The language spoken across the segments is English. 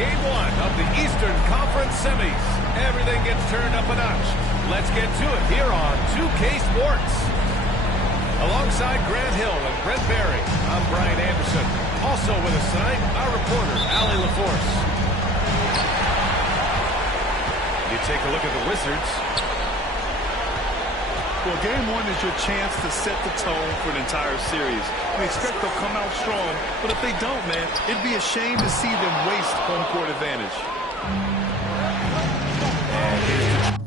Game one of the Eastern Conference Semis. Everything gets turned up a notch. Let's get to it here on 2K Sports. Alongside Grant Hill and Brent Berry, I'm Brian Anderson. Also with us tonight, our reporter, Allie LaForce. You take a look at the Wizards. Well, game one is your chance to set the tone for the entire series. We expect they'll come out strong, but if they don't, man, it'd be a shame to see them waste home court advantage. And here's the...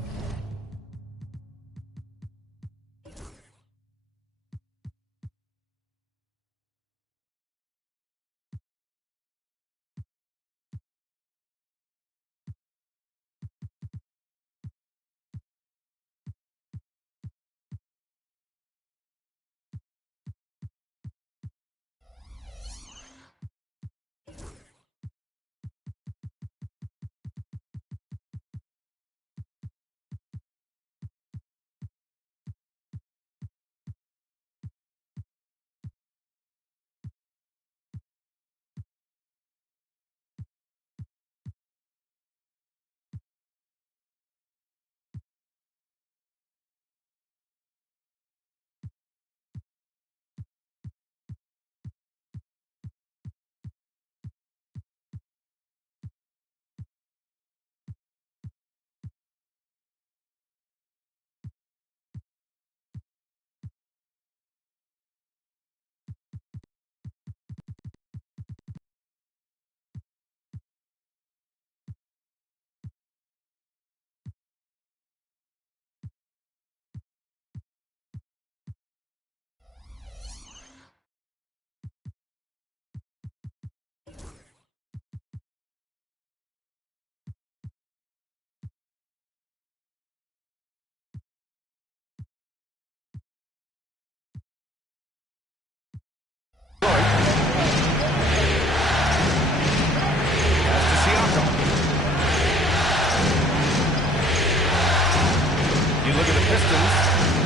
You look at the Pistons,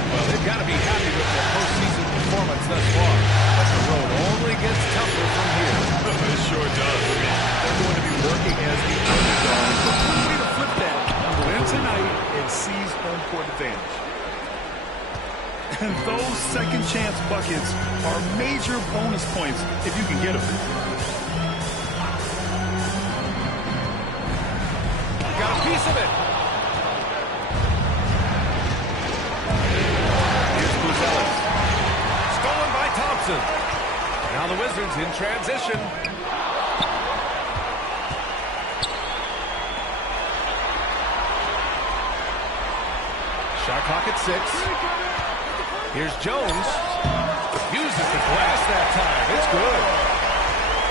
well, they've got to be happy with their postseason performance thus far. But the road only gets tougher from here. It sure does. I mean, they're going to be working as the underdogs. But one way to flip that, win tonight and seize home court advantage. And those second chance buckets are major bonus points if you can get them. Got a piece of it. Stolen by Thompson. Now the Wizards in transition. Shot clock at 6. Here's Jones. Uses the glass that time. It's good.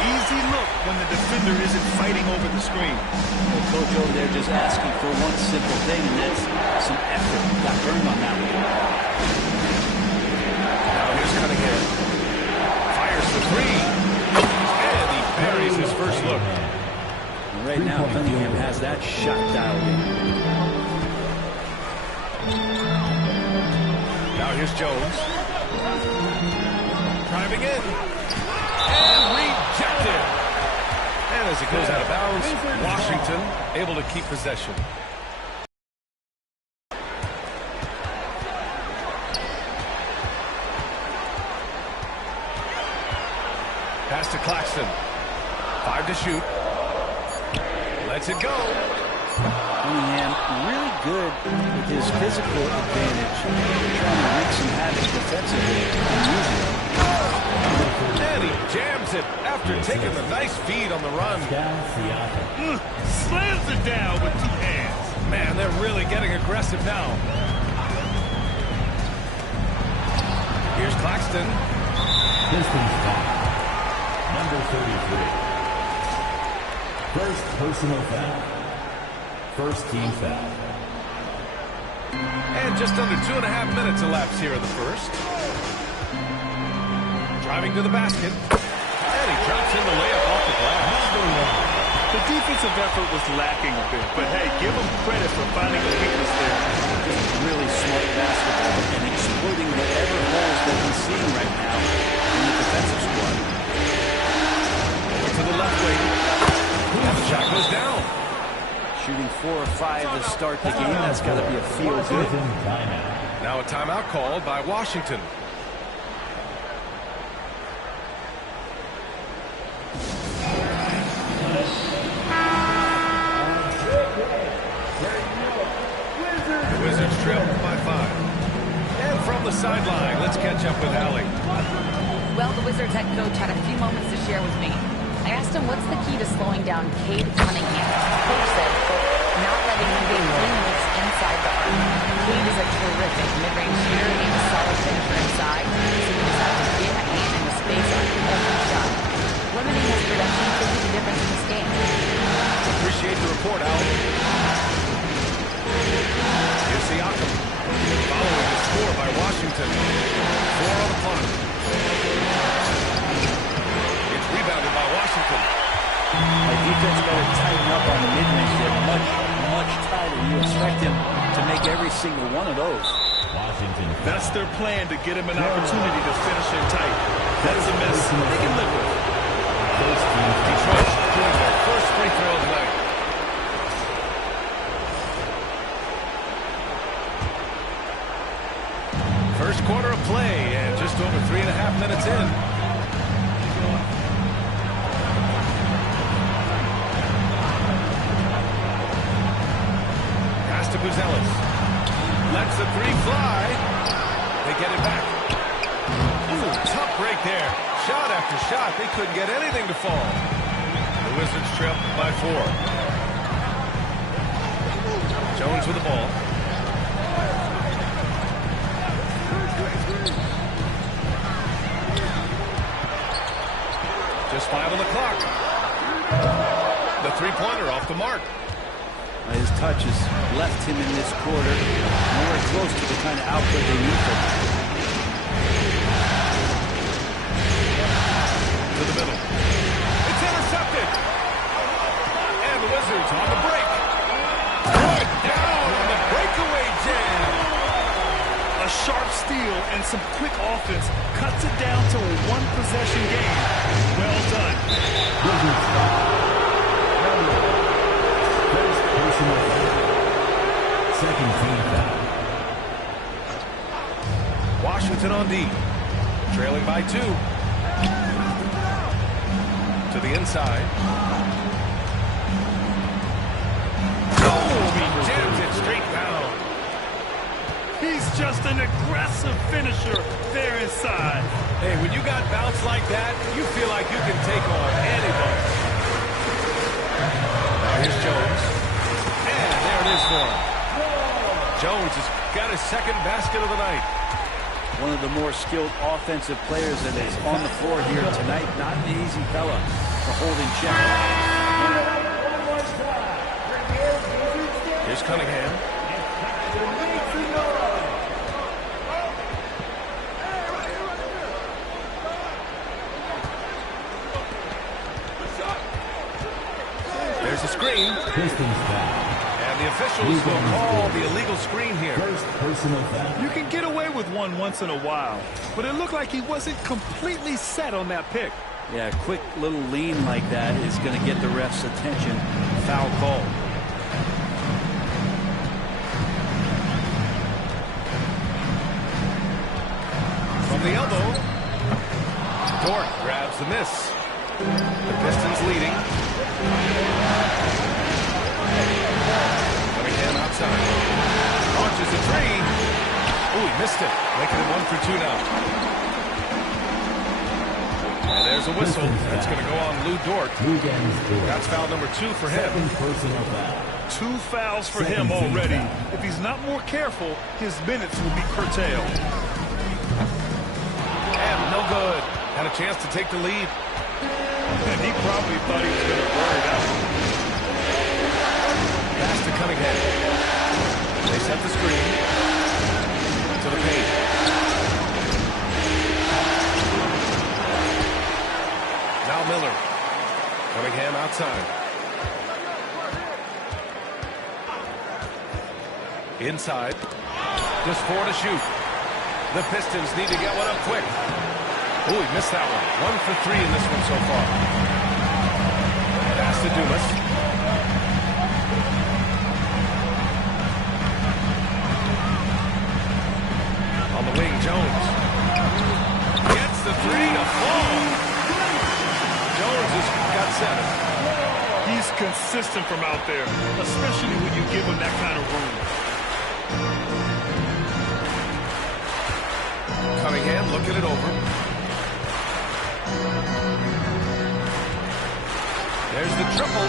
Easy look when the defender isn't fighting over the screen. Well, coach over there just asking for one simple thing, and that's some effort. Got burned on that one. Now here's Cunningham. Fires for 3. And he buries his first look. And right now, Cunningham has that shot dialed in. Now here's Jones. Driving in. And rejected. And as it goes out of bounds, Washington able to keep possession. Pass to Claxton. 5 to shoot. Lets it go. Cunningham really good with his physical advantage, trying to wreak some havoc defensively. And he jams it after taking the nice feed on the run. Slams it down with 2 hands. Man, they're really getting aggressive now. Here's Claxton. Pistons foul. Number 33. First personal foul. First team foul. And just under 2.5 minutes elapsed here in the first. Driving to the basket. And he drops in the layup off the glass. The defensive effort was lacking a bit, but hey, give him credit for finding a weakness there. Just really smart basketball and exploiting whatever holes that he's seeing right now in the defensive squad. Over to the left wing. And the shot goes 4 or 5 to start the game. That's got to be a feel-good. Now a timeout called by Washington. The Wizards trail by 5. And from the sideline, let's catch up with Allie. Well, the Wizards head coach had a few moments to share with me. I asked him what's the key to slowing down Cade Cunningham. Coach said, quote, not letting him get clean looks inside the arc. Cade is a terrific mid-range shooter and a solid finisher inside, so you just have to get a hand in the space on every shot. Limiting his production could be the difference in this game. Appreciate the report, Allie. Here's Siakam. Following the score by Washington. 4 on the clock. It's rebounded by Washington. The defense got to tighten up on the mid-range. They're much, much tighter. You expect him to make every single one of those. Washington. That's their plan, to get him an opportunity to finish in tight. That is a miss they can live with. Detroit shooting their first free throw tonight. First quarter of play, and just over 3.5 minutes in. Pass to Buzelis. Lets the 3 fly. They get it back. Ooh, tough break there. Shot after shot. They couldn't get anything to fall. The Wizards trail by 4. Jones with the ball. Just 5 on the clock. The three-pointer off the mark. His touches left him in this quarter nowhere close to the kind of output they need from him. To the middle. It's intercepted. And the Wizards on the break. Put down on the breakaway jam. A sharp steal and some quick offense cuts it down to a one-possession game. Well done. Second team foul. Washington on D. Trailing by 2. To the inside. Oh, he jams it straight down. He's just an aggressive finisher there inside. Hey, when you got bounce like that, you feel like you can take on anybody. Now here's Jones. And there it is for him. Jones has got his second basket of the night. One of the more skilled offensive players that is on the floor here tonight. Not an easy fella to hold in check. Here's Cunningham. There's a screen. Pistons foul. And the officials will call the illegal screen here. First personal foul. You can get away with one once in a while, but it looked like he wasn't completely set on that pick. Yeah, a quick little lean like that is going to get the ref's attention. Foul call. From the elbow. Dort grabs the miss. The Pistons leading. Cunningham outside. Launches a 3. Ooh, he missed it. Making it 1 for 2 now. And there's a whistle. That's going to go on Lou Dort. That's foul number 2 for him. Personal foul. 2 fouls for him already. If he's not more careful, his minutes will be curtailed. And no good. Had a chance to take the lead. And he probably thought he was going to burn it out. Pass to Cunningham. They set the screen. To the paint. Now Miller. Cunningham outside. Inside. Just 4 to shoot. The Pistons need to get one up quick. Oh, he missed that one. 1 for 3 in this one so far. Pass to Dumas. the wing, Jones. Gets the three to fall. Jones has got 7. He's consistent from out there, especially when you give him that kind of room. Cunningham looking it over. There's the triple.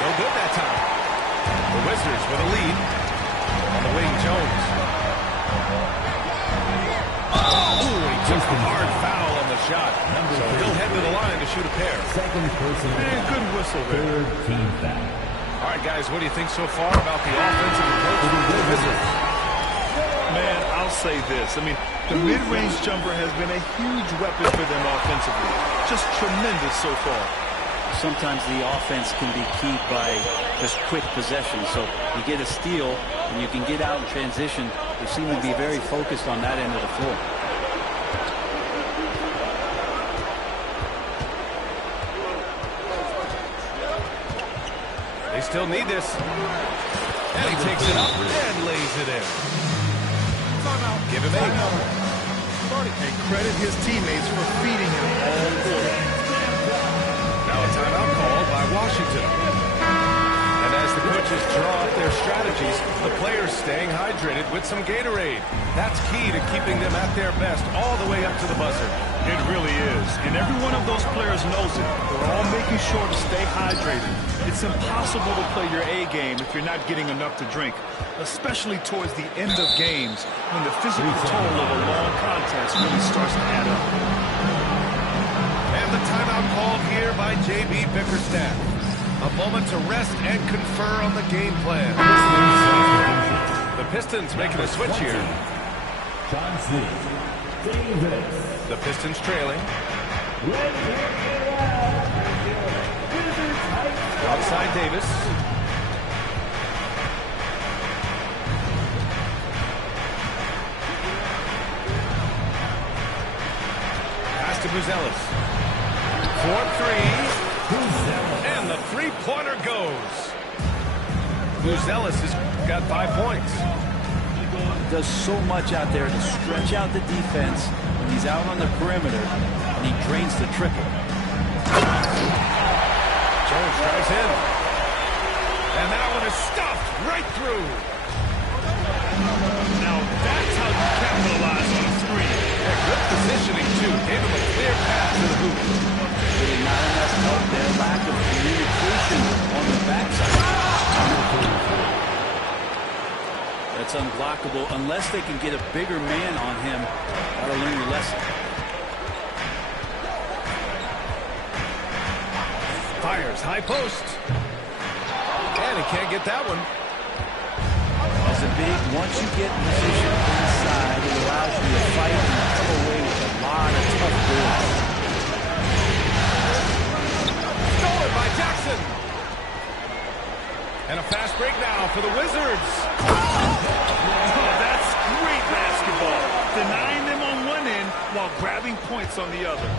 No good that time. The Wizards with a lead. On the wing, Jones. Oh, he took a hard foul on the shot. So he'll head to the line to shoot a pair. Second person. Man, good whistle there. Third team foul. All right, guys, what do you think so far about the offensive approach of the Wizards? Man, I'll say this. I mean, the mid-range jumper has been a huge weapon for them offensively. Just tremendous so far. Sometimes the offense can be keyed by just quick possession. So you get a steal and you can get out in transition. They seem to be very focused on that end of the floor. They still need this. And he takes it up and lays it in. Give him 8. And credit his teammates for feeding him all quarter. Now a timeout called by Washington. And as the coaches draw up their strategies, the players staying hydrated with some Gatorade. That's key to keeping them at their best all the way up to the buzzer. It really is. And every one of those players knows it. They're all making sure to stay hydrated. It's impossible to play your A game if you're not getting enough to drink, especially towards the end of games when the physical toll of a long contest really starts to add up. And the timeout called here by J.B. Bickerstaff. A moment to rest and confer on the game plan. The Pistons making a switch here. Johnson. Davis. The Pistons trailing. Outside Davis. Pass to Buzelis. 4-3. And the three-pointer goes. Buzelis has got 5 points. Does so much out there to stretch out the defense when he's out on the perimeter, and he drains the triple. Jones drives in. And that one is stuffed right through. Now that's how you capitalize on a screen. Yeah, good positioning, too. Gave him a clear path to the hoop. Really not enough help there. Lack of communication on the backside. That's unblockable unless they can get a bigger man on him. That'll learn your lesson. Fires high post. And he can't get that one. As a big, once you get in position inside, it allows you to fight and come away with a lot of tough goals. Stolen by Jackson. And a fast break now for the Wizards. Oh, that's great basketball. Denying them on one end while grabbing points on the other.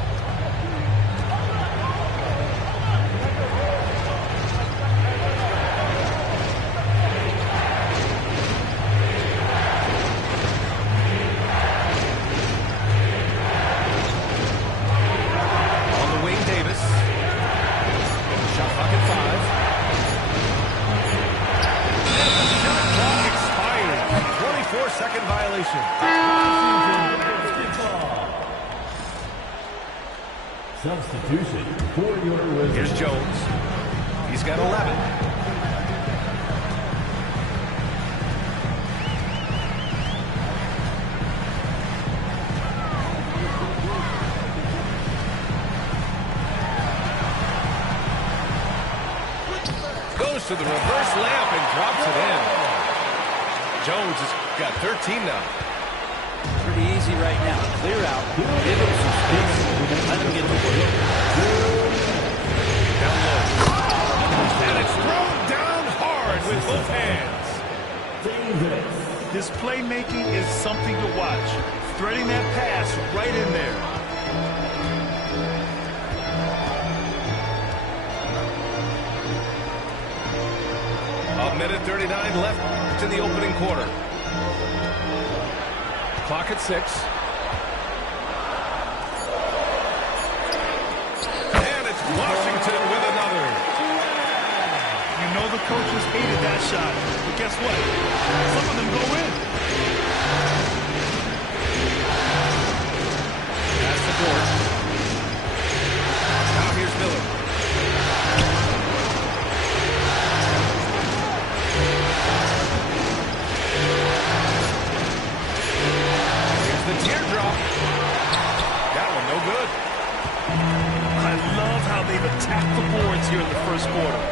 On the wing, Davis. Shot clock at 5. Shot clock expired. 24-second violation. Substitution for your Wizards. Here's Jones. He's got 11. Goes to the reverse layup and drops it in. Jones has got 13 now. Pretty easy right now. Clear out. Give him some space. Let him get to work. Down low. And it's thrown down hard with both hands. His playmaking is something to watch. Threading that pass right in there. A minute 39 left in the opening quarter. Clock at 6. And it's Washington with another. You know the coaches hated that shot. But guess what? Some of them go in. Pass the board. Now here's Miller. Here's the teardrop. That one no good. I love how they've attacked the boards here in the first quarter.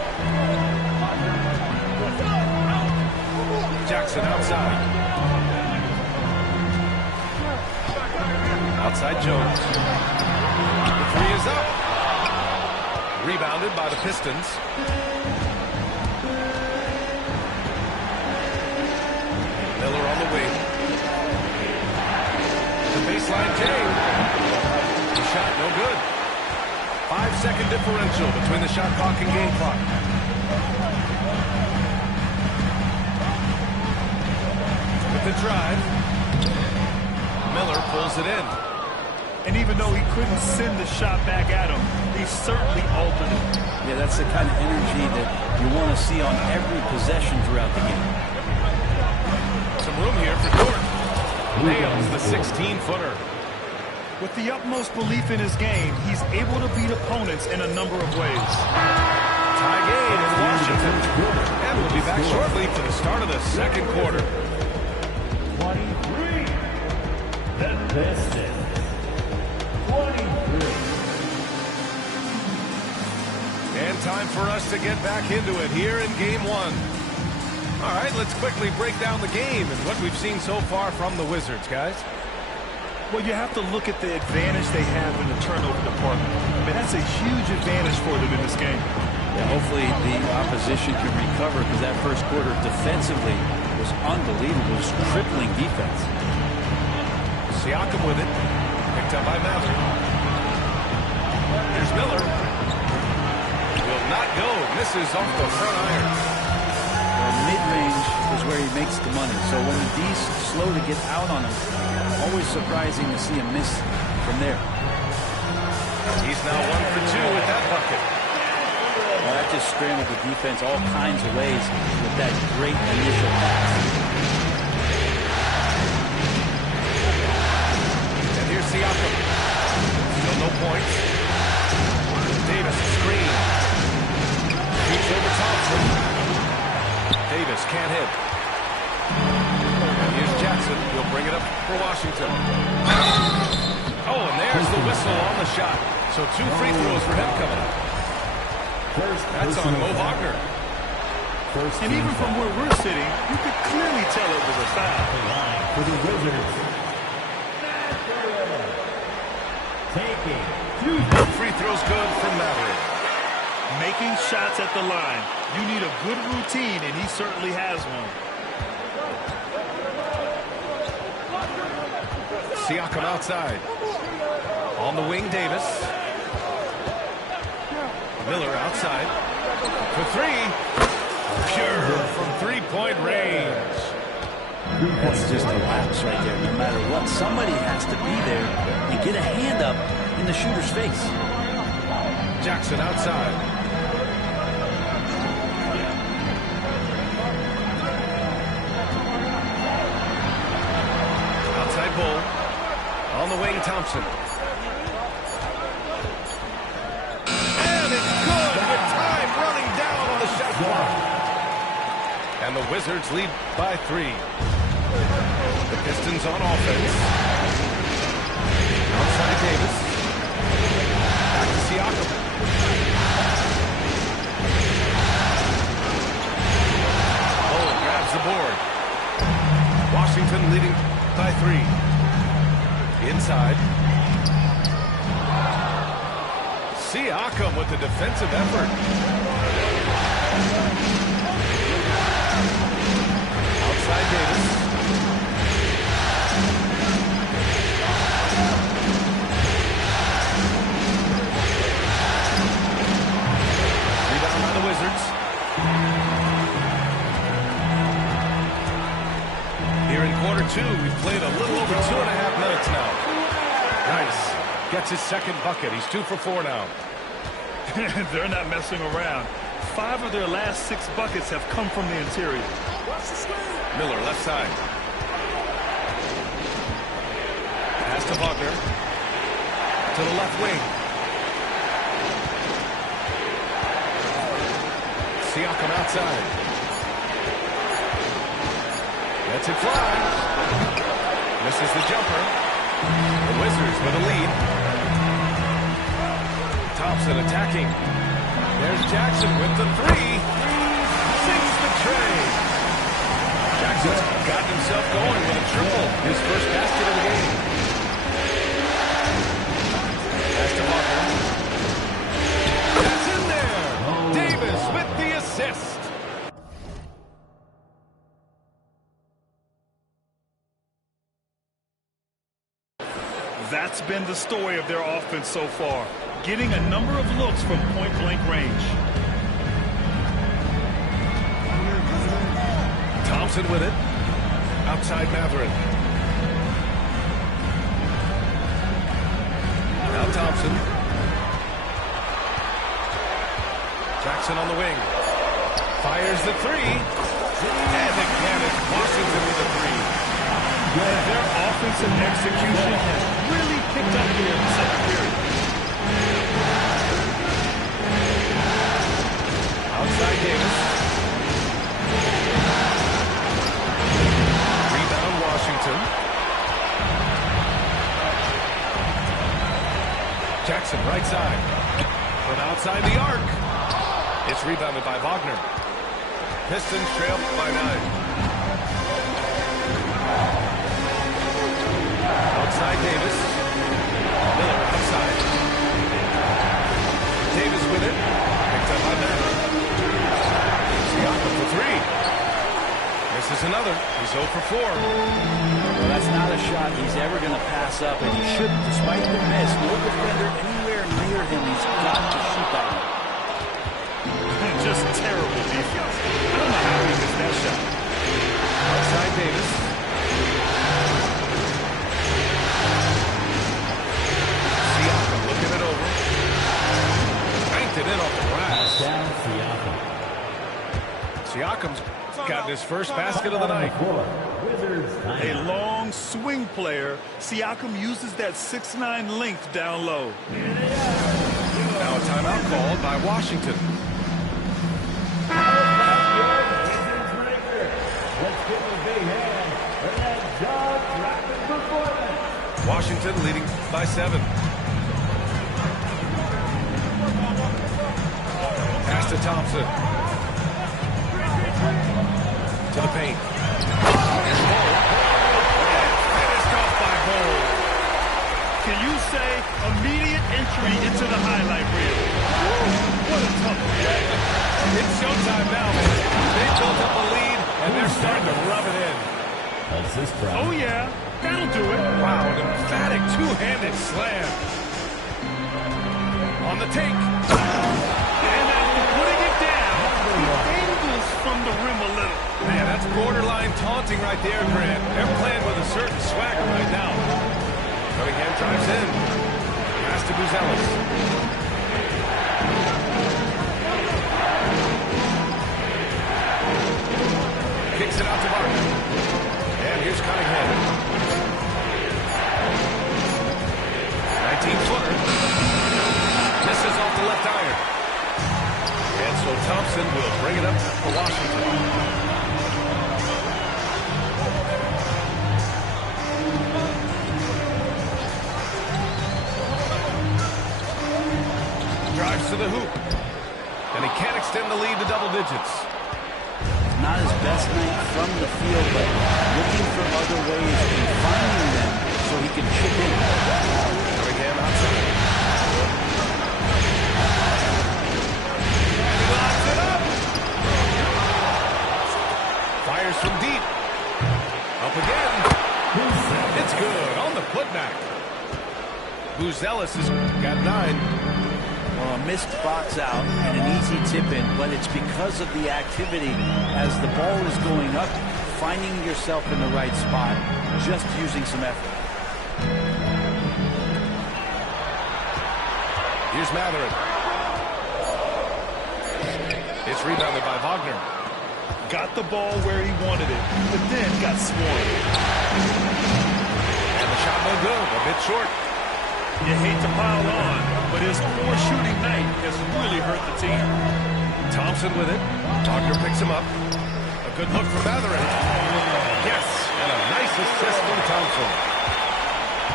Jackson outside. Outside Jones. The three is up. Rebounded by the Pistons. Miller on the wing. The baseline Jay. The shot no good. 5-second differential between the shot clock and game clock. With the drive. Miller pulls it in. And even though he couldn't send the shot back at him, he certainly altered it. Yeah, that's the kind of energy that you want to see on every possession throughout the game. Some room here for Jordan. Nails the 16-footer. With the utmost belief in his game, he's able to beat opponents in a number of ways. Tie game in Washington. And we'll be back shortly for the start of the second quarter. 23. The Pistons. 23. And time for us to get back into it here in game one. All right, let's quickly break down the game and what we've seen so far from the Wizards, guys. Well, you have to look at the advantage they have in the turnover department. I mean, that's a huge advantage for them in this game. Yeah, hopefully the opposition can recover because that first quarter defensively was unbelievable, just crippling defense. Siakam with it. Picked up by Mather. Here's Miller. Will not go. Misses off the front iron. Mid-range is where he makes the money. So when the D's slow to get out on him, always surprising to see him miss from there. He's now 1 for 2 with that bucket. Well, that just scrambled the defense all kinds of ways with that great initial pass. And here's Siakam. Still no points. Davis screen. Shoots over Thompson. Davis can't hit. And here's Jackson. He'll bring it up for Washington. Oh, and there's the whistle on the shot. So 2 free throws for him coming up. That's on Mo Wagner. And even from where we're sitting, you could clearly tell it was a foul. For the Wizards. Taking 2 free throws good from Maverick. Making shots at the line. You need a good routine, and he certainly has one. Siakam outside. On the wing, Davis. Miller outside. For 3. Pure from 3-point range. That's just a lapse right there. No matter what, somebody has to be there and get a hand up in the shooter's face. Jackson outside. Outside Bull. On the wing, Thompson. And it's good with time running down on the shot clock. And the Wizards lead by 3. The Pistons on offense. Outside Davis. Back to Siakam. Oh, grabs the board. Washington leading by 3. Inside. Siakam with the defensive effort. Outside Davis. Rebound by the Wizards. Here in quarter 2, we've played a a little over 2.5 minutes now. Nice. Gets his second bucket. He's 2 for 4 now. They're not messing around. 5 of their last 6 buckets have come from the interior. Miller, left side. Pass to Wagner. To the left wing. Siakam outside. Lets it fly. Misses the jumper. The Wizards with a lead. Thompson attacking. There's Jackson with the 3. Sinks the tray. Jackson's got himself going with a triple. His first basket of the game. Pass to Wagner. That's in there. Davis with the assist. That's been the story of their offense so far, getting a number of looks from point-blank range. Thompson with it. Outside Matherin. Now Thompson. Jackson on the wing. Fires the 3. And again, it's Washington with the 3. Yeah, their offensive execution has really picked up here in the second period. Outside Davis. Rebound Washington. Jackson right side. From outside the arc. It's rebounded by Wagner. Pistons trail by 9. Outside Davis. Miller outside. Davis with it. Picked up by Matherin. Siakam for 3. Misses another. He's 0 for 4. Well, that's not a shot he's ever going to pass up, and he shouldn't, despite the miss. No defender anywhere near him. He's got to shoot that one. Just terrible defense. I don't know how he missed that shot. Outside Davis. Siakam looking it over. Banked it in off the glass. Down Siakam. Siakam's gotten his first basket of the night. Wizards A long swing player, Siakam uses that 6'9" length down low. Now a timeout called by Washington. Let's give him a big hand for that jaw-dropping performance. Washington leading by 7. Pass to Thompson. To the paint. Here's Ball. Finished off by Ball. Can you say immediate entry into the highlight reel? What a tough play. It's showtime now, man. They built up a lead, and they're starting to rub it in. Assist from Oh, yeah. That'll do it. Wow, an emphatic two-handed slam. On the take. And after putting it down, he angles from the rim a little. Man, that's borderline taunting right there, Grant. They're playing with a certain swagger right now. Cunningham drives in. Pass to Buzelis. Kicks it out to Barton. And here's Cunningham. 19-footer. Misses off the left iron. And so Thompson will bring it up for Washington. Drives to the hoop. And he can't extend the lead to double digits. Not his best night from the field, but looking for other ways and finding them so he can chip in. Cunningham outside. And he locks it up. Fires from deep. Up again. It's good on the putback. Buzelis has got 9. Well, a missed box out and an easy tip in, but it's because of the activity as the ball is going up finding yourself in the right spot, just using some effort. Here's Matherin. It's rebounded by Wagner. Got the ball where he wanted it, but then got swarmed. And the shot no good, a bit short. You hate to pile on, but his poor shooting night has really hurt the team. Thompson with it. Wagner picks him up. A good look from Matherin. Yes, and a nice assist from Thompson.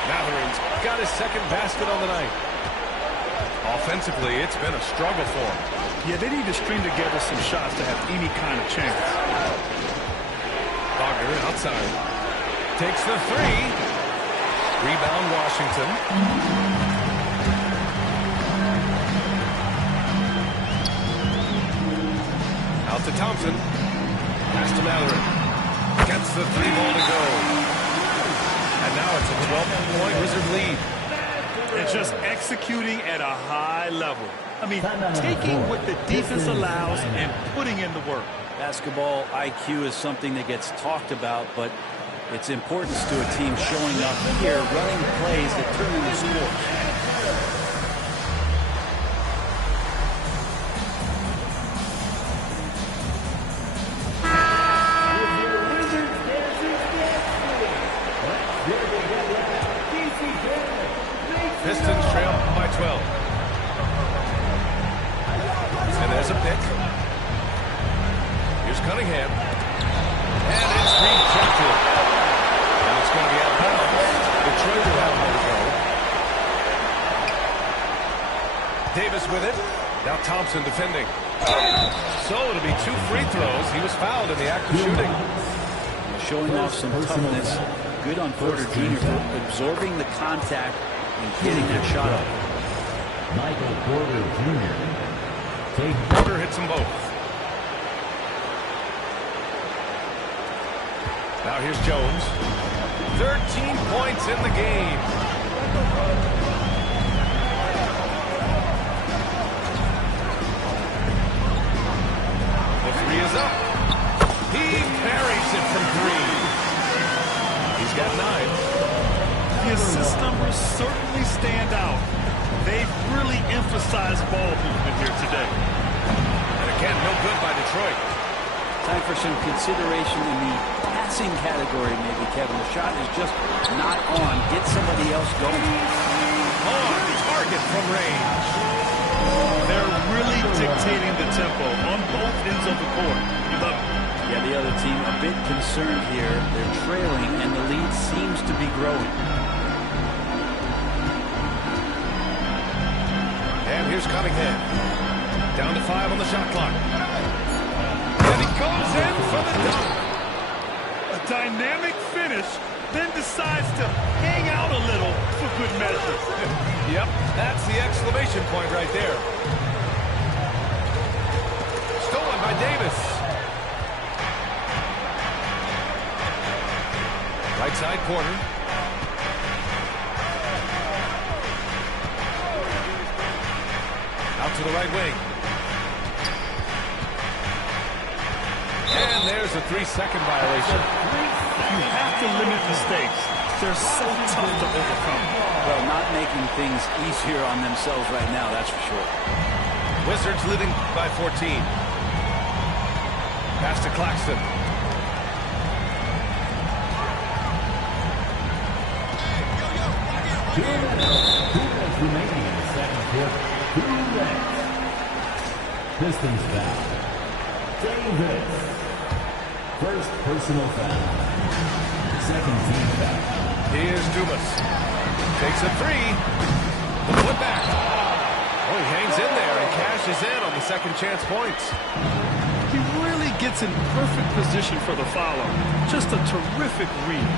Matherin's got his second basket on the night. Offensively, it's been a struggle for him. Yeah, they need to string together some shots to have any kind of chance. Wagner outside. Takes the three. Rebound Washington. Out to Thompson. Pass to Matherin. Gets the three ball to go. And now it's a 12-point Wizard lead. And just executing at a high level. I mean, taking what the defense allows and putting in the work. Basketball IQ is something that gets talked about, but its importance to a team showing up here, running plays that turn into scores. Pistons trail by 12. And there's a pick. Here's Cunningham. And it's rejected. And it's going to be out of bounds. Detroit will have more to go. Davis with it. Now Thompson defending. So it'll be 2 free throws. He was fouled in the act of shooting. Showing off some toughness. Good on Porter Jr. for absorbing the contact and getting that shot up. Michael Porter Jr. Porter hits them both. Now here's Jones. 13 points in the game. The three is up. He parries it from 3. He's got 9. The assist numbers certainly stand out. They've really emphasized ball movement here today. And again, no good by Detroit. Time for some consideration in the passing category, maybe, Kevin. The shot is just not on. Get somebody else going. On target from range. They're really dictating the tempo on both ends of the court. You love it. Yeah, the other team a bit concerned here. They're trailing, and the lead seems to be growing. And here's Cunningham. Down to 5 on the shot clock. And he goes in for the dunk. A dynamic finish, then decides to hang out a little for good measure. Yep, that's the exclamation point right there. Stolen by Davis. Right side corner. Out to the right wing. And there's a 3-second violation. You have to limit mistakes. They're so tough to overcome. Well, not making things easier on themselves right now, that's for sure. Wizards leading by 14. Pass to Claxton. 2 minutes remaining in the second quarter. 2 minutes. Pistons foul. Davis. First personal foul. Second team foul. Here's Dumas. Takes a 3. The put back. Oh, he hangs in there and cashes in on the second chance points. He really gets in perfect position for the follow. Just a terrific read.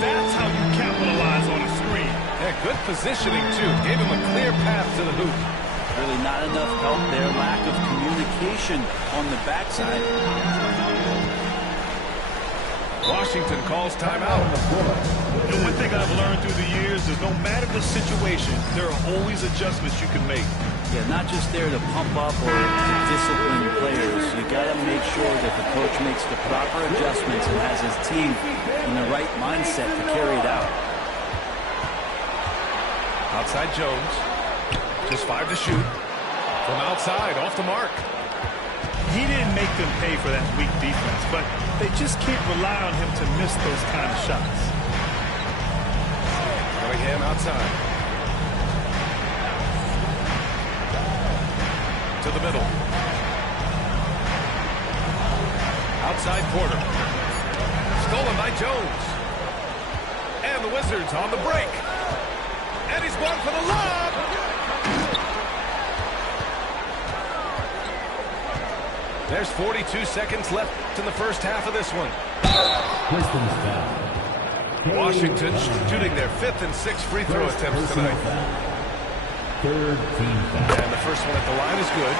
That's how you capitalize on a screen. Yeah, good positioning, too. Gave him a clear path to the hoop. Really not enough help there. Lack of communication on the backside. Washington calls timeout. And one thing I've learned through the years is no matter the situation, there are always adjustments you can make. Yeah, not just there to pump up or to discipline players. You got to make sure that the coach makes the proper adjustments and has his team in the right mindset to carry it out. Outside Jones. Just 5 to shoot. From outside, off the mark. He didn't make them pay for that weak defense, but they just can't rely on him to miss those kind of shots. Cunningham outside. To the middle. Outside Porter. Stolen by Jones. And the Wizards on the break. And he's going for the lob. There's 42 seconds left in the first half of this one. Washington shooting their 5th and 6th free throw attempts tonight. And the first one at the line is good.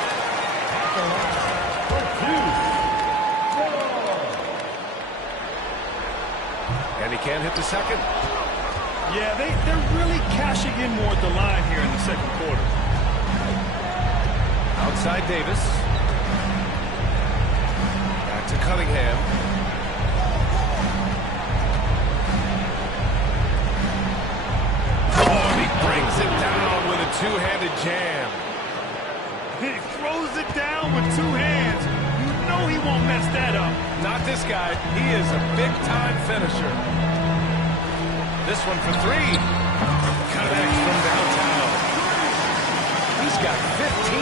And he can't hit the second. Yeah, they're really cashing in more at the line here in the second quarter. Outside Davis. Back to Cunningham. Oh, he brings it down with a two-handed jam. He throws it down with 2 hands. You know he won't mess that up. Not this guy. He is a big-time finisher. This one for 3. Connects from downtown. He's got 15.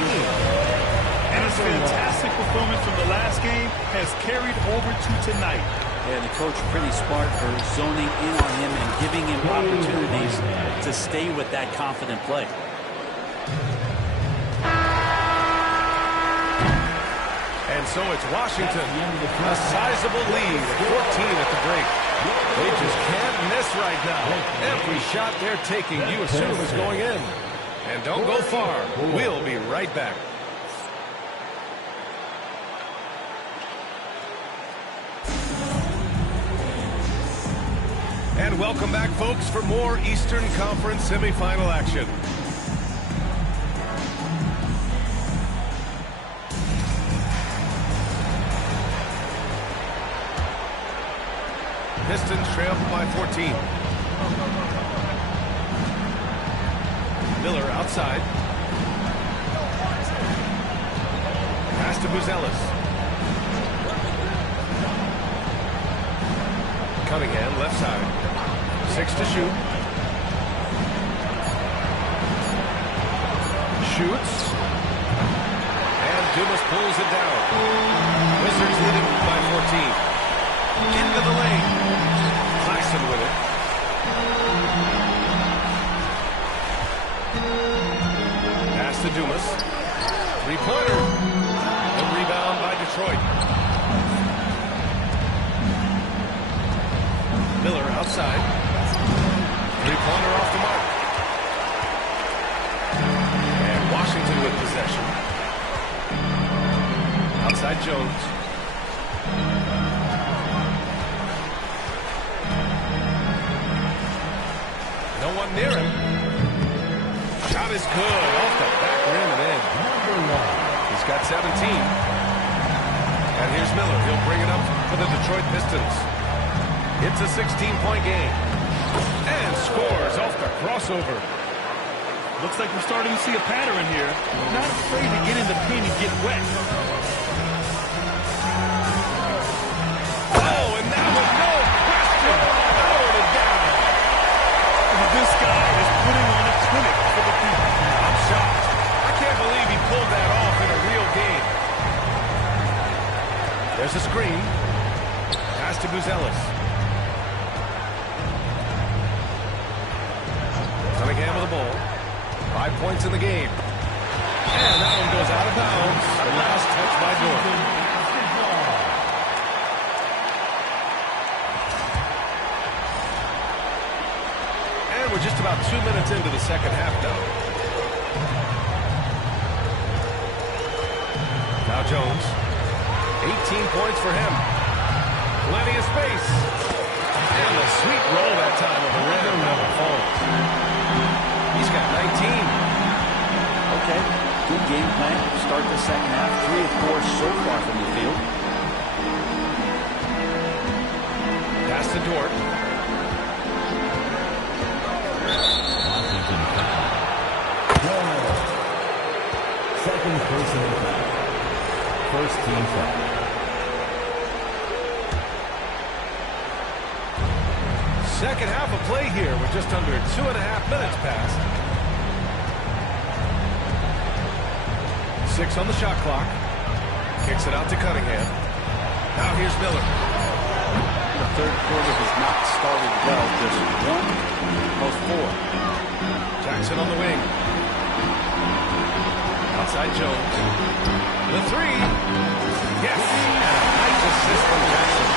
And his fantastic performance from the last game has carried over to tonight. And the coach pretty smart for zoning in on him and giving him opportunities to stay with that confident play. And so it's Washington. A sizable lead at 14 at the break. They just can't miss right now. Every shot they're taking, you assume, is going in. And don't go far. We'll be right back. And welcome back, folks, for more Eastern Conference semifinal action. Pistons trail by 14. Miller outside. Pass to Buzelis. Cunningham left side. 6 to shoot. Shoots. And Dumas pulls it down. Wizards leading by 14. Into the lane. Claxton with it. Pass to Dumas. 3-pointer. The rebound by Detroit. Miller outside. 3-pointer off the mark. And Washington with possession. Outside Jones. No one near him. Shot is good. Off the back rim and in. He's got 17. And here's Miller. He'll bring it up for the Detroit Pistons. It's a 16-point game. And scores off the crossover. Looks like we're starting to see a pattern here. Not afraid to get in the paint and get wet. Oh, and that was no question. Throwed it down. This guy is putting on a clinic for the people. I'm shocked. I can't believe he pulled that off in a real game. There's a screen. Pass to Buzelis. Cunningham with the ball. 5 points in the game. And that one goes out of bounds. The last touch by Dort. We're just about 2 minutes into the second half now. Now Jones. 18 points for him. Plenty of space. And a sweet roll that time on the rim. Now it falls. He's got 19. Okay, good game plan. Start the second half. 3 of 4 so far from the field. Pass to Dort. Second personal foul. First team foul. Second half of play here with just under 2.5 minutes passed. 6 on the shot clock. Kicks it out to Cunningham. Now here's Miller. The third quarter has not started well. Just 1 of 4. Jackson on the wing. Outside Jones. The 3. Yes. And a nice assist from Jackson.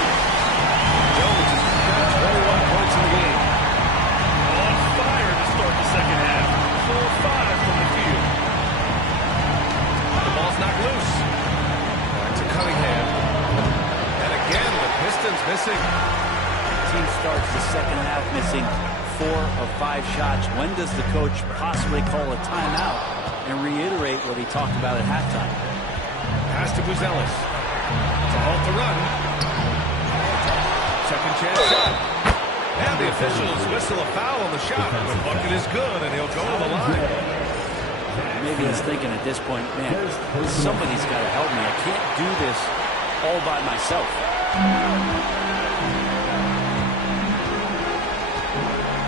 Jones has got 21 points in the game. On fire to start the second half. 4 of 5 from the field. The ball's knocked loose. Back to Cunningham. And again, the Pistons missing. Team starts the second half missing 4 of 5 shots. When does the coach possibly call a timeout and reiterate what he talked about at halftime? Pass to Buzelis. To halt the run. Second chance shot. And the officials whistle a foul on the shot. The bucket is good, and he'll go to the line. Maybe he's thinking at this point, man, somebody's got to help me. I can't do this all by myself.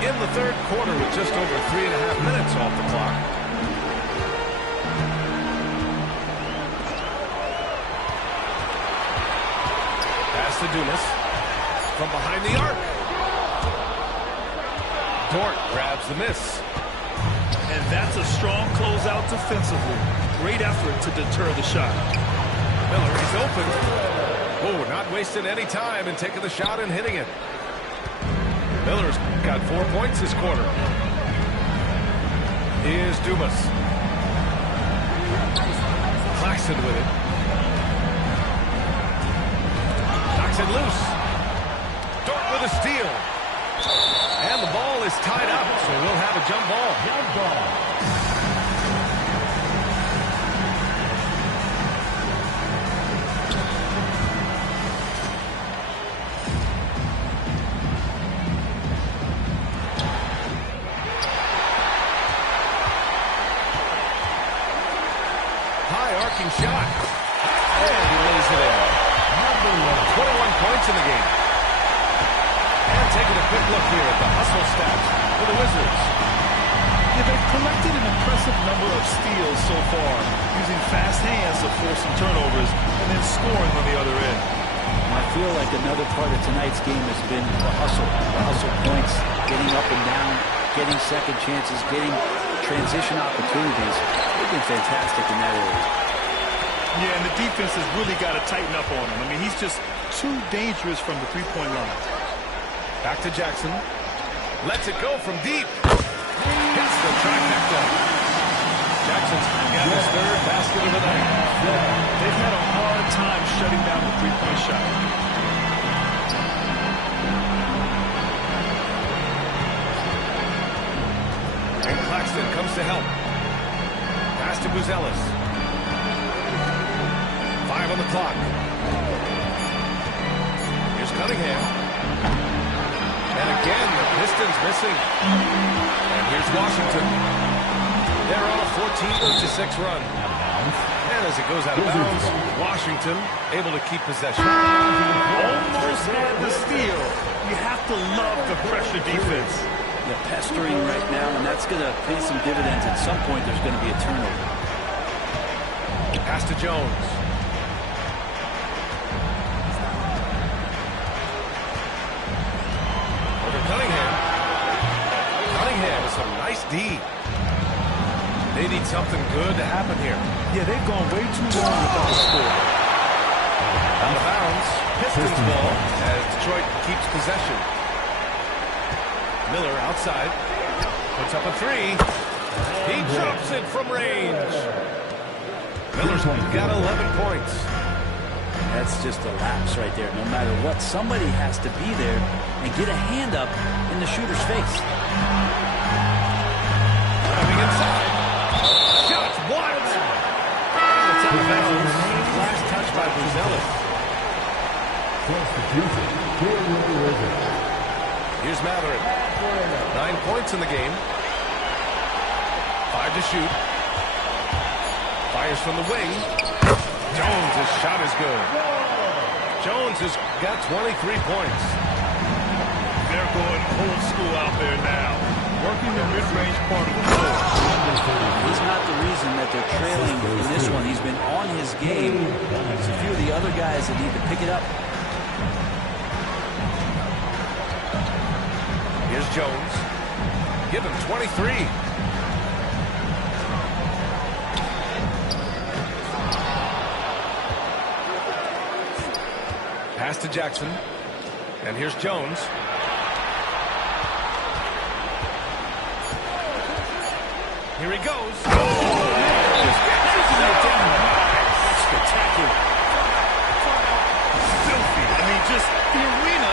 In the third quarter with just over 3.5 minutes off the clock. Pass to Dumas. From behind the arc. Dort grabs the miss. And that's a strong closeout defensively. Great effort to deter the shot. Miller is open. Oh, not wasting any time in taking the shot and hitting it. Miller's got 4 points this quarter. Here's Dumas. Claxton with it. Knocks it loose. Dort with a steal. And the ball is tied up, so we'll have a jump ball. Jump ball. High arcing shot. And he lays it in. 21 points in the game. And taking a quick look here at the hustle stats for the Wizards. Yeah, they've collected an impressive number of steals so far, using fast hands to force some turnovers and then scoring on the other end. I feel like another part of tonight's game has been the hustle points, getting up and down, getting second chances, getting transition opportunities. They've been fantastic in that area. Yeah, and the defense has really got to tighten up on him. I mean, he's just too dangerous from the three-point line. Back to Jackson. Lets it go from deep. Hits the trifecta. Jackson's got his third basket of the night. They've had a hard time shutting down the three-point shot. And Claxton comes to help. Pass to Buzelis. 5 on the clock. Here's Cunningham. And again, the Pistons missing. And here's Washington. They're on a 14-6 run. And as it goes out of bounds, Washington able to keep possession. Almost had the steal. You have to love the pressure defense. They're pestering right now, and that's going to pay some dividends. At some point, there's going to be a turnover. Pass to Jones. Over Cunningham. Cunningham with some nice D. They need something good to happen here. Yeah, they've gone way too long without a score. Out of bounds. Pistons ball as Detroit keeps possession. Miller outside. Puts up a 3. He drops it from range. Miller's got 11 points. That's just a lapse right there. No matter what, somebody has to be there and get a hand up in the shooter's face. Driving inside. Shots blocked. And it's out of bounds. Last touch by Buzelis. Here's Matherin. 9 points in the game. 5 to shoot. Fires from the wing. Jones' shot is good. Jones has got 23 points. They're going old school out there now. Working the mid-range part of the floor. He's not the reason that they're trailing in this one. He's been on his game. There's a few of the other guys that need to pick it up. Here's Jones. Give him 23. Pass to Jackson. And here's Jones. Here he goes. Spectacular. Filthy. I mean, just the arena.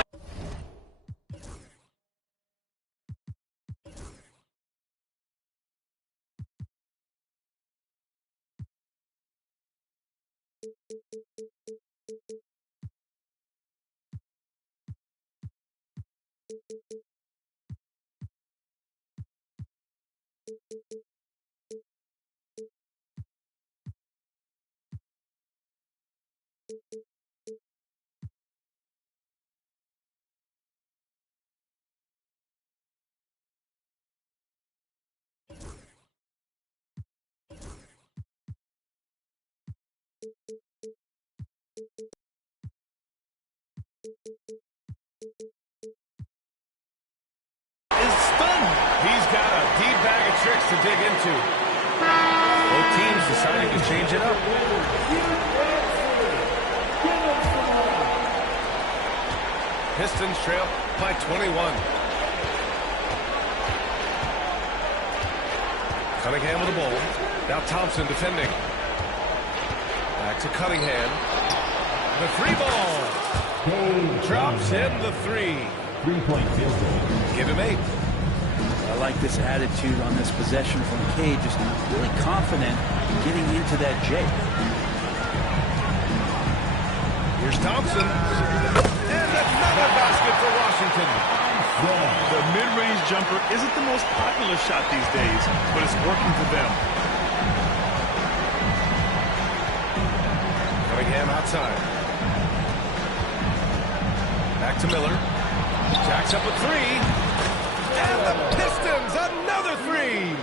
Is stunned. He's got a deep bag of tricks to dig into. Both teams deciding to change it up. Pistons trail by 21. Cunningham with the ball. Now Thompson defending. Back to Cunningham. The 3 ball. Drops in the 3. 3-point field goal. Give him 8. I like this attitude on this possession from Cade, just really confident in getting into that J. Here's Thompson. And another basket for Washington. The mid-range jumper isn't the most popular shot these days, but it's working for them. Cunningham outside. Back to Miller. Jacks up a 3. And the Pistons, another 3.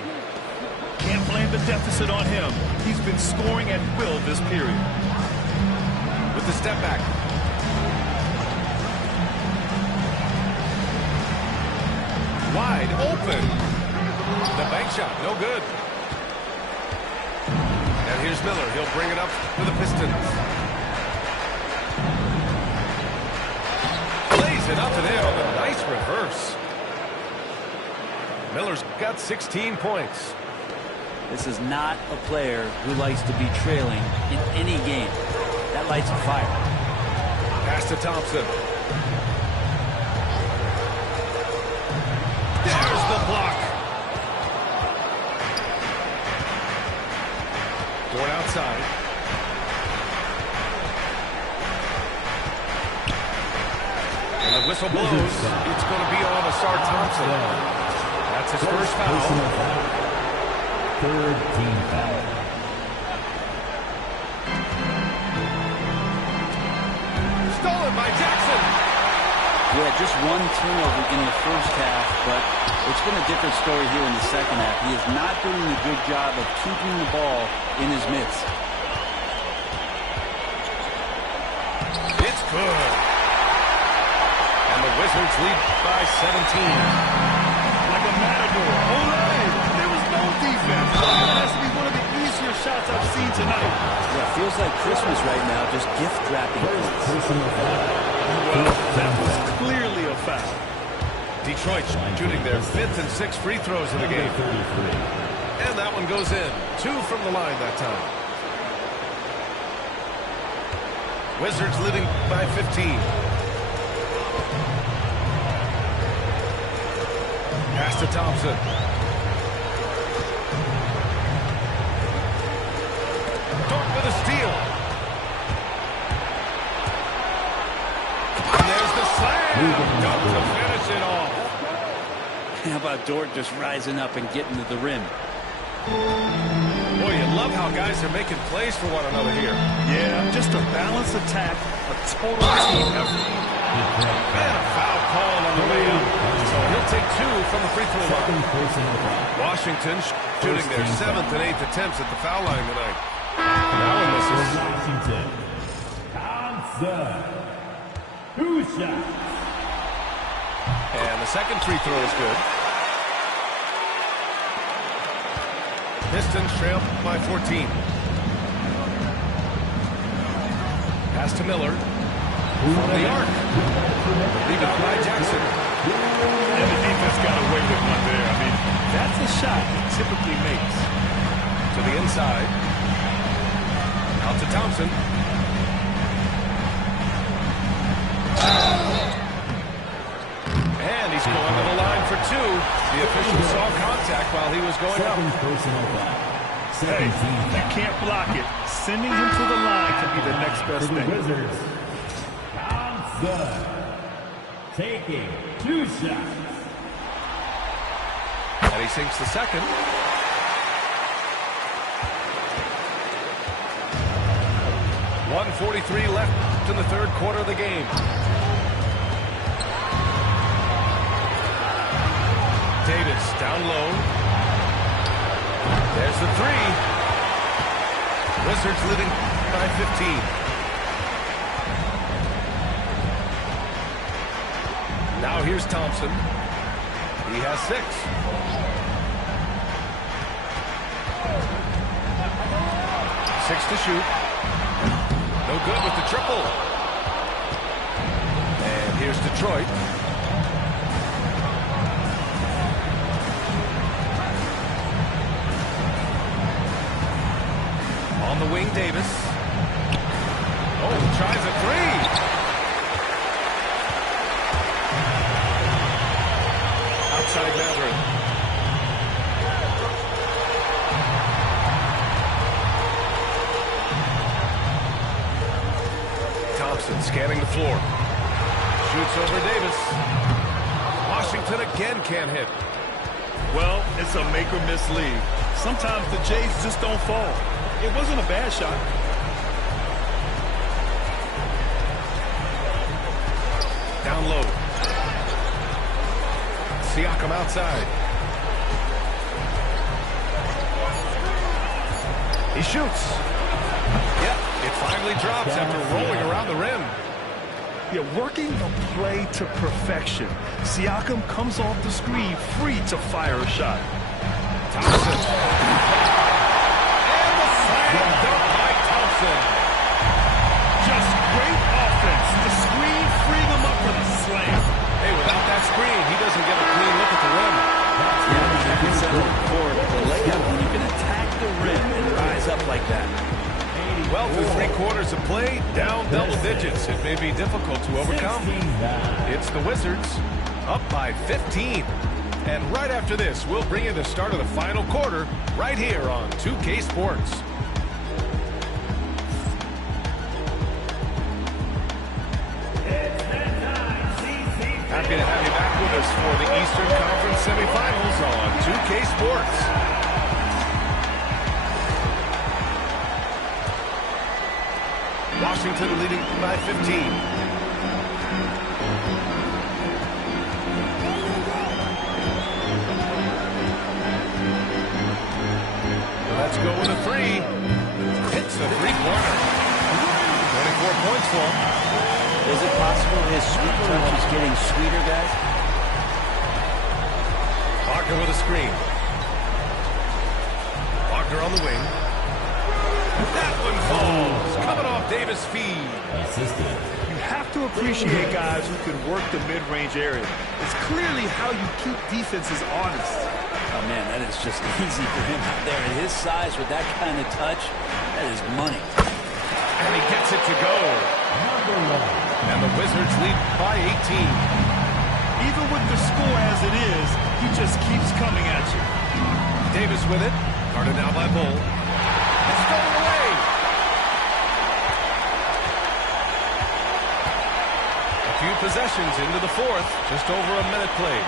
Can't blame the deficit on him. He's been scoring at will this period. With the step back. Wide open. The bank shot, no good. And here's Miller. He'll bring it up for the Pistons. Plays it up and in on a nice reverse. Miller's got 16 points. This is not a player who likes to be trailing in any game. That lights a fire. Pass to Thompson. There's the block. Going outside. And the whistle blows. It's going to be on Asar Thompson. That's his first foul. Third team foul. Stolen by Jackson. Yeah, just one turnover in the first half, but it's been a different story here in the second half. He is not doing a good job of keeping the ball in his mitts. It's good. And the Wizards lead by 17. Like a matador. Olay! There was no defense. That has to be one of the easier shots I've seen tonight. Yeah, it feels like Christmas right now, just gift wrapping. Well, that was clearly a foul. Detroit shooting their 5th and 6th free throws in the game. And that one goes in. 2 from the line that time. Wizards leading by 15. Pass to Thompson. Dort with a steal. And there's the slam. Dort to finish it off. How about Dort just rising up and getting to the rim? Boy, you love how guys are making plays for one another here. Yeah, just a balanced attack, a total team effort. And a foul call on the way up. So he'll take 2 from the free throw line. Washington shooting their 7th and 8th attempts at the foul line tonight. That one misses. Washington. Thompson. 2 shots. And the second free throw is good. Pistons trail by 14. Pass to Miller. From the arc. Rebound by Jackson. And the defense got away with one there. I mean, that's a shot he typically makes. To the inside. Out to Thompson. And he's going to the line for 2. The official saw contact while he was going up. Hey, you can't block it. Sending him to the line can be the next best thing. Wizards. Thompson. Taking 2 shots. And he sinks the second. .143 left in the third quarter of the game. Davis down low. There's the 3. Wizards leading by 15. Now here's Thompson. He has 6. Six to shoot. No good with the triple. And here's Detroit. On the wing, Davis. Oh, tries a 3. Outside Maverick. Thompson scanning the floor. Shoots over Davis. Washington again can't hit. Well, it's a make or miss league. Sometimes the Jays just don't fall. It wasn't a bad shot. Down low. Siakam outside. He shoots. Yep, it finally drops after rolling around the rim. Yeah, working a play to perfection. Siakam comes off the screen free to fire a shot. Thompson. And the slam dunk by Thompson. Just great offense. The screen freeing him up for the slam. Hey, without that screen, he doesn't get a clean look at the rim. Yeah, we said it before, the layup, when you can attack the rim and rise up like that. Well, through 3 quarters of play, down double digits. It may be difficult to overcome. It's the Wizards up by 15. And right after this, we'll bring you the start of the final quarter right here on 2K Sports. Happy to have you back with us for the Eastern Conference semifinals on 2K Sports. Washington leading by 15. Let's go with a 3. Hits a 3-pointer. 24 points for him. Is it possible his sweet touch is getting sweeter, guys? Parker with a screen. Parker on the wing. That one falls. Coming off Davis' feed. Assisted. You have to appreciate guys who can work the mid-range area. It's clearly how you keep defenses honest. Oh, man, that is just easy for him out there. At his size with that kind of touch, that is money. And he gets it to go. And the Wizards lead by 18. Even with the score as it is, he just keeps coming at you. Davis with it. Guarded now by Bull. It's stolen away. A few possessions into the fourth. Just over a minute played.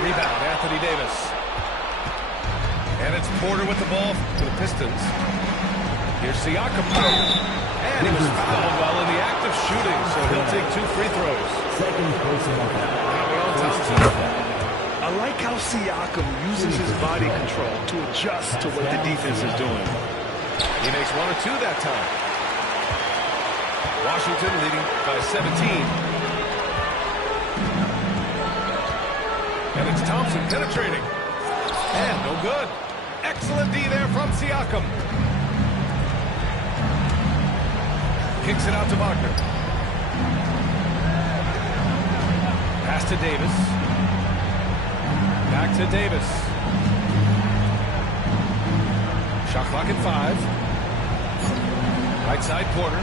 Rebound, Anthony Davis. And it's Porter with the ball for the Pistons. Here's Siakam. And he was fouled while in the act of shooting, so he'll take 2 free throws. Second personal foul. I like how Siakam uses his body control to adjust to what the defense is doing. He makes 1 or 2 that time. Washington leading by 17. And it's Thompson penetrating. And no good. Excellent D there from Siakam. Kicks it out to Wagner. Pass to Davis. Back to Davis. Shot clock at 5. Right side Porter.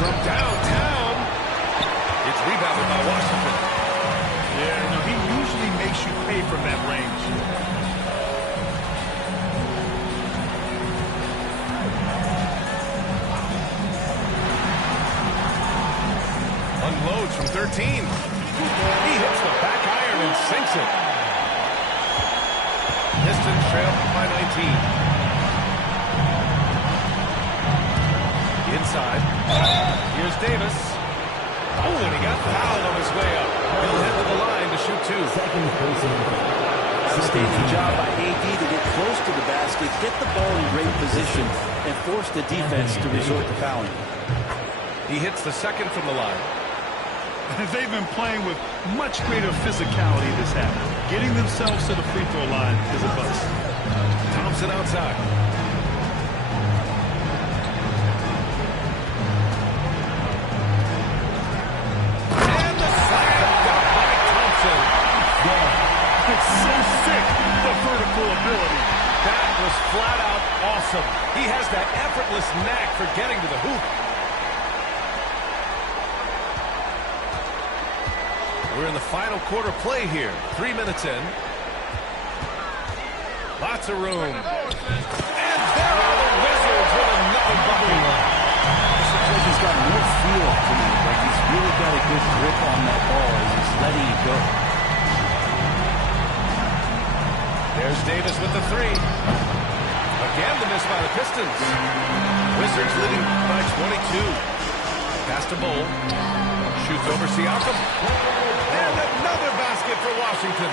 From downtown. It's rebounded by Washington. Yeah, no, he usually makes you pay from that range. Unloads from 13. He hits the back iron and sinks it. Pistons trail by 19. Inside. Here's Davis. Oh, and he got fouled on his way up. He'll head to the line to shoot 2. Second personal foul. Outstanding job by AD to get close to the basket, get the ball in great position, and force the defense to resort to fouling. He hits the second from the line. They've been playing with much greater physicality this half. Getting themselves to the free throw line is a bust. Thompson outside. And the slam dunk by Thompson. It's so sick, the vertical ability. That was flat out awesome. He has that effortless knack for getting to the hoop. We're in the final quarter play here. 3 minutes in. Lots of room. And there are the Wizards with another bucket. He's got no feel to me. Like he's really got a good grip on that ball as he's letting it go. There's Davis with the 3. Again the miss by the Pistons. Wizards leading by 22. Pass to Bull. Shoots over Siakam. And another basket for Washington.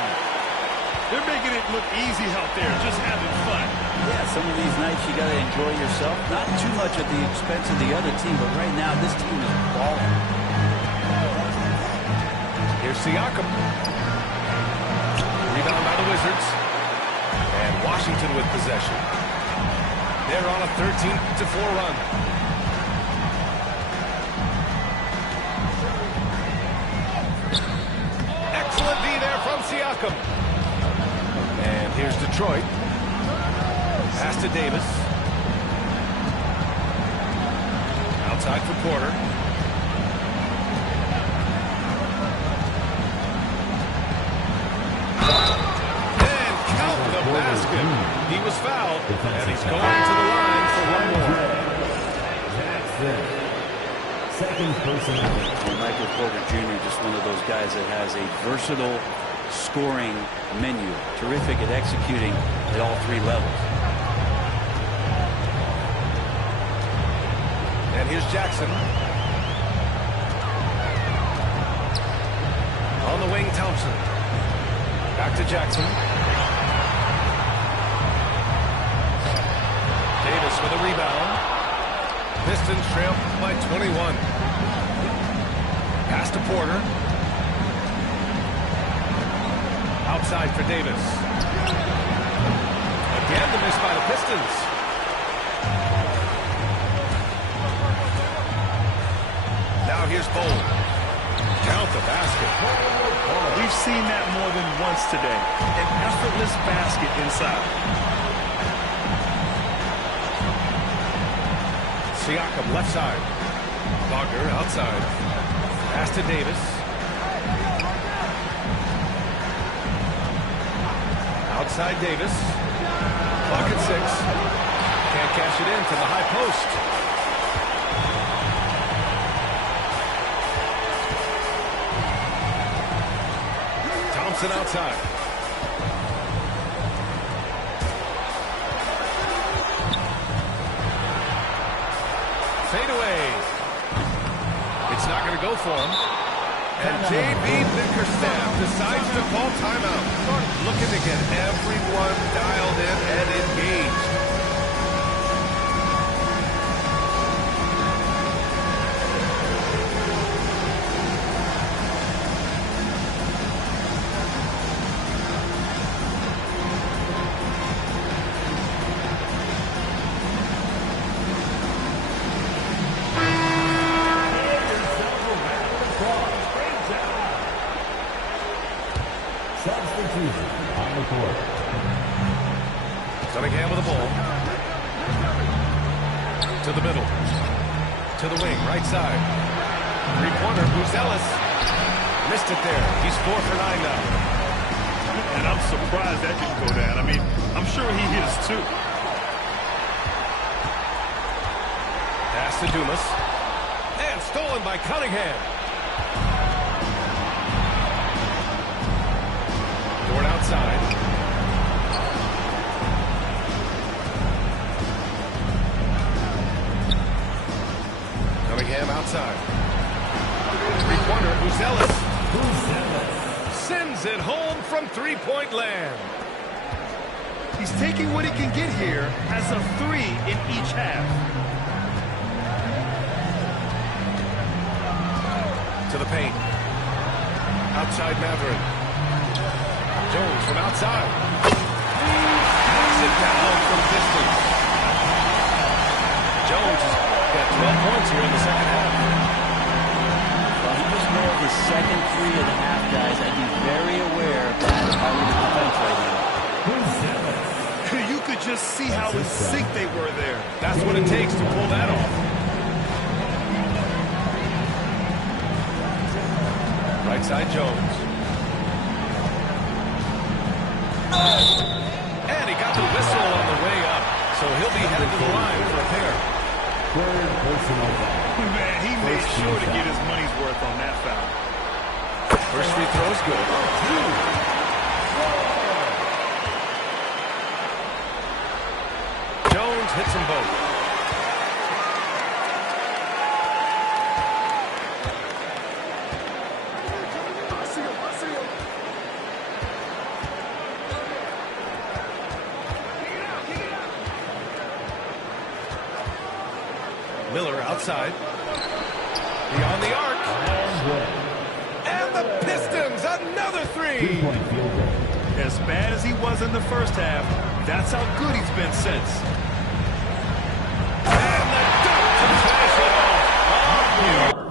They're making it look easy out there, just having fun. Yeah, some of these nights you got to enjoy yourself. Not too much at the expense of the other team, but right now this team is balling. Here's Siakam. Rebound by the Wizards. And Washington with possession. They're on a 13-4 run. Excellent D there from Siakam. And here's Detroit. Pass to Davis. Outside for Porter. And count the basket. He was fouled, and he's going to the line for 1 more. Second personal. Michael Porter Jr. just one of those guys that has a versatile scoring menu. Terrific at executing at all 3 levels. And here's Jackson. On the wing, Thompson. Back to Jackson. Davis with a rebound. Pistons trail by 21. Pass to Porter. Outside for Davis. Again the miss by the Pistons. Now here's Bull. Count the basket. We've seen that more than once today. An effortless basket inside. Siakam left side. Wagner outside. Pass to Davis. Outside Davis. Clock at 6. Can't cash it in from the high post. Thompson outside. Fade away. It's not going to go for him. And J.B. Bickerstaff decides to call timeout. Looking to get everyone dialed in and engaged. Cunningham with the ball. To the middle. To the wing, right side. Three-pointer, Buzelis. Missed it there. He's 4 for 9 now. And I'm surprised that didn't go down. I mean, I'm sure he hit us too. Pass to Dumas. And stolen by Cunningham. Dort outside. Cunningham outside. Three-pointer, Buzelis. Sends it home from three-point land. He's taking what he can get here as a 3 in each half. To the paint. Outside Maverick. Jones from outside. Knocks it down from distance. Jones has got 12 points here in the second half. Well, he just nailed his second 3 of the half, guys. I'd be very aware of that if I were the defense right now. You could just see how in sync they were there. That's what it takes to pull that off. Right side Jones. And he got the whistle on the way up. So he'll be headed to the line for a pair. Man, he made sure to get his money's worth on that foul. First free throw is good. Jones hits them both. Miller outside. Beyond the arc. And the Pistons, another 3. As bad as he was in the first half, that's how good he's been since. And the dunk to finish it off. Oh,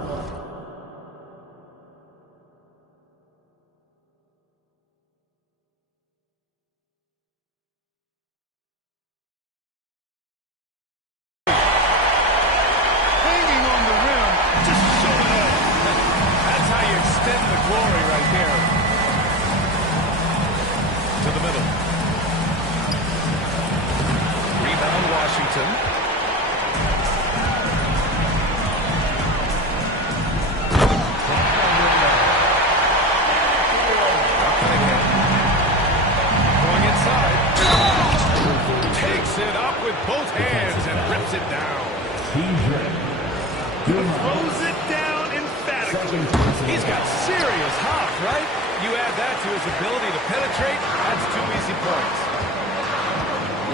Throws it down emphatically. He's got serious hop, right? You add that to his ability to penetrate, that's 2 easy points.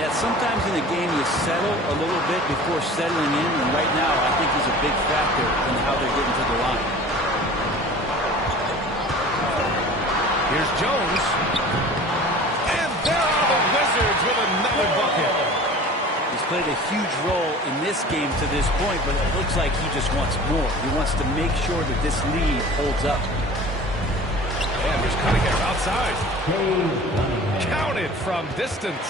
Yeah, sometimes in a game you settle a little bit before settling in, and right now I think he's a big factor in how they're getting to the line. Here's Jones. And there are the Wizards with another bucket. He's played a huge role in this game to this point, but it looks like he just wants more. He wants to make sure that this lead holds up. And there's Cunningham outside. Counted from distance.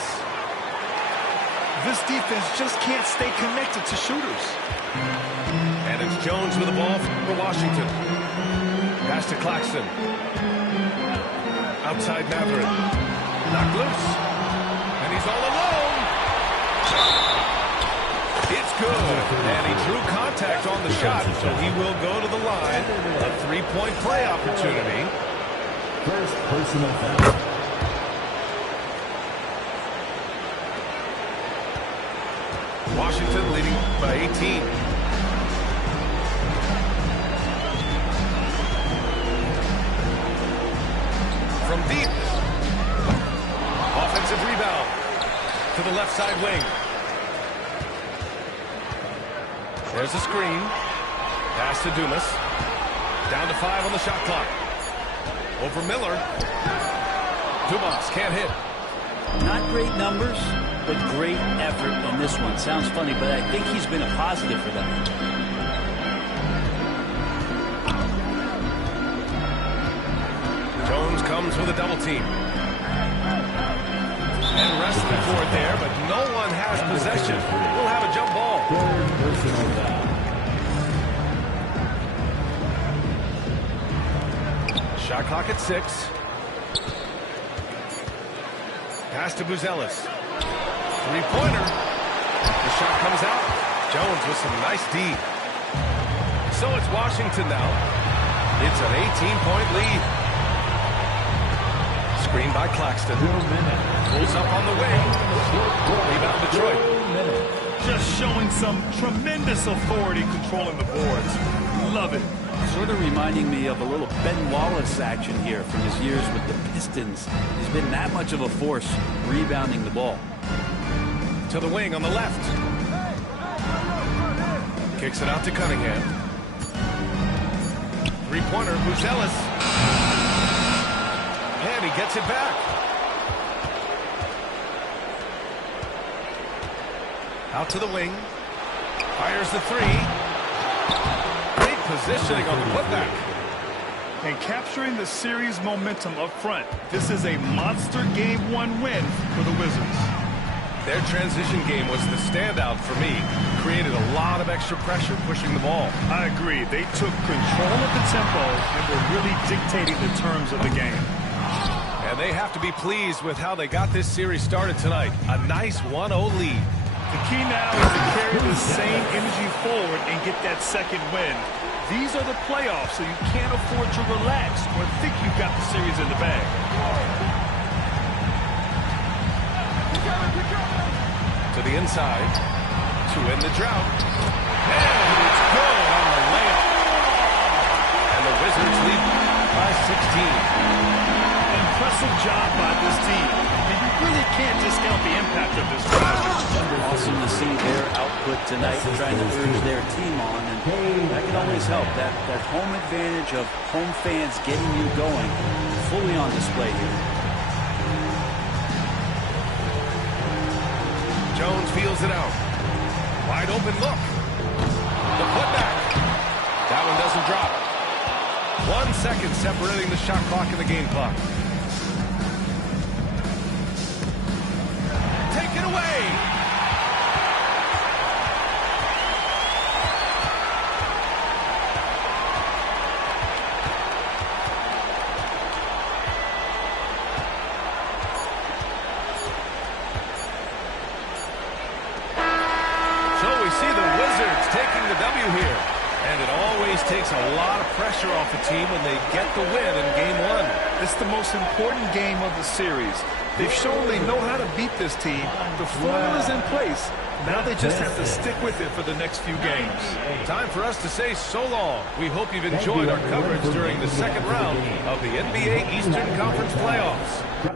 This defense just can't stay connected to shooters. And it's Jones with the ball for Washington. Pass to Claxton. Outside Matherin. Knocked loose. And he's all alone. It's good. And he drew contact on the shot, so he will go to the line. A three-point play opportunity. First personal foul. Washington leading by 18. From deep. Offensive rebound to the left side wing. There's a screen. Pass to Dumas. Down to 5 on the shot clock. Over Miller. Dumas can't hit. Not great numbers, but great effort in this one. Sounds funny, but I think he's been a positive for them. Jones comes with a double team. And wrestling for it there, but no one has possession. We'll have a jump ball. Third personal foul. Shot clock at 6. Pass to Buzelis. Three-pointer. The shot comes out. Jones with some nice D. So it's Washington now. It's an 18-point lead. Screen by Claxton. Pulls up on the wing. Rebound Detroit. Just showing some tremendous authority controlling the boards. Love it. Sort of reminding me of a little Ben Wallace action here from his years with the Pistons. He's been that much of a force rebounding the ball. To the wing on the left. Kicks it out to Cunningham. Three-pointer, Buzelis. And he gets it back. Out to the wing. Fires the three. Great positioning on the putback. And capturing the series momentum up front. This is a monster Game 1 win for the Wizards. Their transition game was the standout for me. Created a lot of extra pressure pushing the ball. I agree. They took control of the tempo and were really dictating the terms of the game. And they have to be pleased with how they got this series started tonight. A nice 1-0 lead. The key now is to carry the same energy forward and get that second win. These are the playoffs, so you can't afford to relax or think you've got the series in the bag. To the inside. To end the drought. And it's good on the layup. And the Wizards lead by 16. Impressive job by this team. And you really can't discount the impact of this roster. Awesome to see their output tonight, trying to urge their team on, and that can always help. That home advantage of home fans getting you going, fully on display here. Jones feels it out. Wide open look. The putback. That one doesn't drop. 1 second separating the shot clock and the game clock. Take it away. Here. And it always takes a lot of pressure off the team when they get the win in Game 1. It's the most important game of the series. They've shown they know how to beat this team. The formula's in place. Now they just have to stick with it for the next few games. Time for us to say so long. We hope you've enjoyed our coverage during the second round of the NBA Eastern Conference Playoffs.